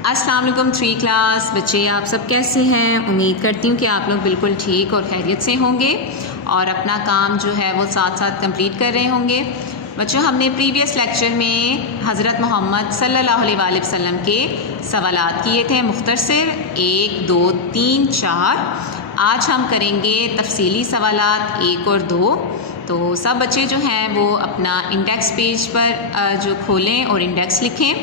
السلام علیکم 3 کلاس بچے، آپ سب کیسے ہیں؟ امید کرتی ہوں کہ آپ لوگ بالکل ٹھیک اور خیریت سے ہوں گے اور اپنا کام جو ہے وہ ساتھ ساتھ کمپلیٹ کر رہے ہوں گے۔ بچوں، ہم نے پریویس لیکچر میں حضرت محمد صلی اللہ علیہ وآلہ وسلم کے سوالات کیے تھے مختصر 1 2 3 4۔ آج ہم کریں گے تفصیلی سوالات 1 اور 2۔ تو سب بچے جو ہیں وہ اپنا انڈیکس پیج پر جو کھولیں اور انڈیکس لکھیں۔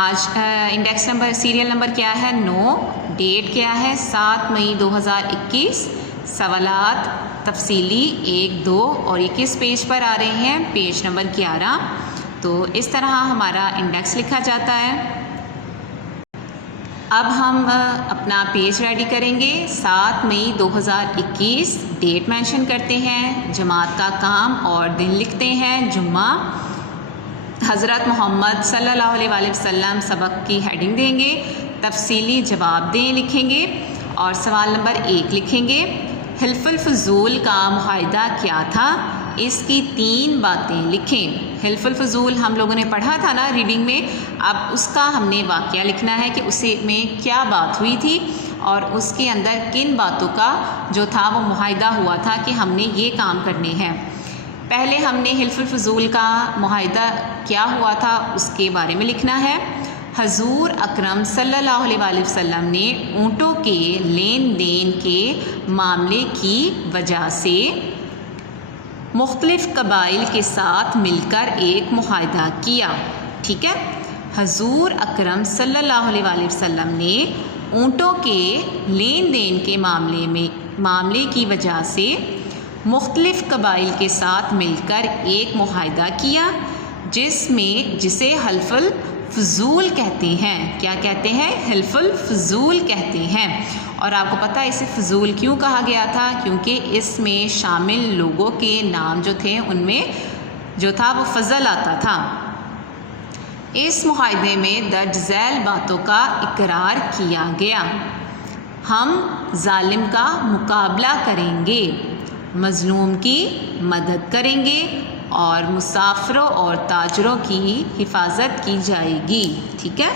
آج انڈیکس نمبر سیریل نمبر کیا ہے؟ 9۔ ڈیٹ کیا ہے؟ 7 مئی 2021۔ سوالات تفصیلی 1 2 اور 21 پیج پر آ رہے ہیں، پیج نمبر 11۔ تو اس طرح ہمارا انڈیکس لکھا جاتا ہے۔ اب ہم اپنا پیج ریڈی کریں گے۔ 7 مئی 2021 ڈیٹ مینشن کرتے ہیں، جماعت کا کام اور دن لکھتے ہیں جمعہ۔ حضرت محمد صلی اللہ علیہ وآلہ وسلم سبق کی ہیڈنگ دیں گے، تفصیلی جواب دیں لکھیں گے اور سوال نمبر 1 لکھیں گے۔ حلف الفضول کا معاہدہ کیا تھا؟ اس کی 3 باتیں لکھیں۔ حلف الفضول ہم لوگوں نے پڑھا تھا نا ریڈنگ میں، اب اس کا ہم نے واقعہ لکھنا ہے کہ اس میں کیا بات ہوئی تھی اور اس کے اندر کن باتوں کا جو تھا وہ معاہدہ ہوا تھا کہ ہم نے یہ کام کرنے ہیں۔ پہلے ہم نے حلف الفضول کا معاہدہ کیا ہوا تھا اس کے بارے میں لکھنا ہے۔ حضور اکرم صلی اللہ علیہ وآلہ وسلم نے اونٹوں کے لین دین کے معاملے کی وجہ سے مختلف قبائل کے ساتھ مل کر ایک معاہدہ کیا، ٹھیک ہے۔ حضور اکرم صلی اللہ علیہ وآلہ وسلم نے اونٹوں کے لین دین کے معاملے کی وجہ سے مختلف قبائل کے ساتھ مل کر ایک معاہدہ کیا جسے حلف الفضول کہتے ہیں۔ کیا کہتے ہیں؟ حلف الفضول کہتے ہیں۔ اور آپ کو پتہ ہے اسے فضول کیوں کہا گیا تھا؟ کیونکہ اس میں شامل لوگوں کے نام جو تھے ان میں جو تھا وہ فضل آتا تھا۔ اس معاہدے میں درج ذیل باتوں کا اقرار کیا گیا۔ ہم ظالم کا مقابلہ کریں گے، مظلوم کی مدد کریں گے اور مسافروں اور تاجروں کی حفاظت کی جائے گی، ٹھیک ہے۔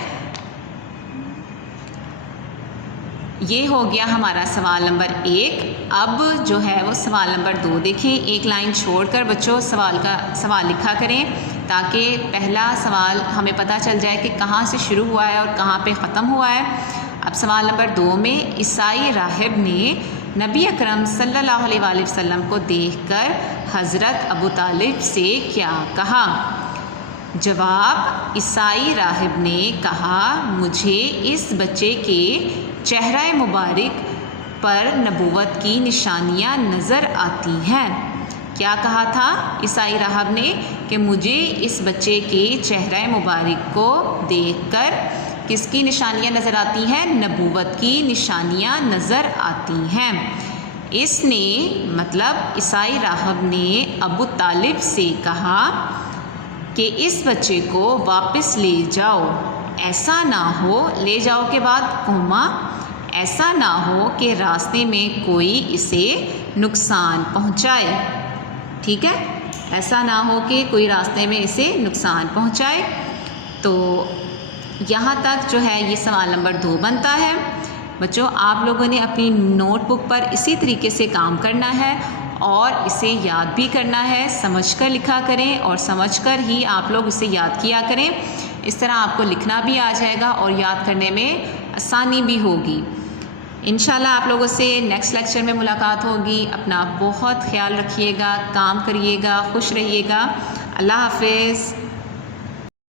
یہ ہو گیا ہمارا سوال نمبر 1۔ اب جو ہے وہ سوال نمبر 2 دیکھیں۔ ایک لائن چھوڑ کر بچوں سوال لکھا کریں تاکہ پہلا سوال ہمیں پتہ چل جائے کہ کہاں سے شروع ہوا ہے اور کہاں پہ ختم ہوا ہے۔ اب سوال نمبر 2 میں عیسائی راہب نے نبی اکرم صلی اللہ علیہ وآلہ وسلم کو دیکھ کر حضرت ابو طالب سے کیا کہا؟ جواب: عیسائی راہب نے کہا، مجھے اس بچے کے چہرہ مبارک پر نبوت کی نشانیاں نظر آتی ہیں۔ کیا کہا تھا عیسائی راہب نے؟ کہ مجھے اس بچے کے چہرہ مبارک کو دیکھ کر کس کی نشانیاں نظر آتی ہیں؟ نبوت کی نشانیاں نظر آتی ہیں۔ اس نے مطلب عیسائی راہب نے ابو طالب سے کہا کہ اس بچے کو واپس لے جاؤ، ایسا نہ ہو، لے جاؤ کے بعد کوما، ایسا نہ ہو کہ راستے میں کوئی اسے نقصان پہنچائے، ٹھیک ہے، ایسا نہ ہو کہ کوئی راستے میں اسے نقصان پہنچائے۔ تو یہاں تک جو ہے یہ سوال نمبر 2 بنتا ہے۔ بچوں، آپ لوگوں نے اپنی نوٹ بک پر اسی طریقے سے کام کرنا ہے اور اسے یاد بھی کرنا ہے، سمجھ کر لکھا کریں اور سمجھ کر ہی آپ لوگ اسے یاد کیا کریں۔ اس طرح آپ کو لکھنا بھی آ جائے گا اور یاد کرنے میں آسانی بھی ہوگی۔ انشاءاللہ آپ لوگوں سے نیکسٹ لیکچر میں ملاقات ہوگی۔ اپنا بہت خیال رکھیے گا، کام کریے گا، خوش رہیے گا۔ اللہ حافظ۔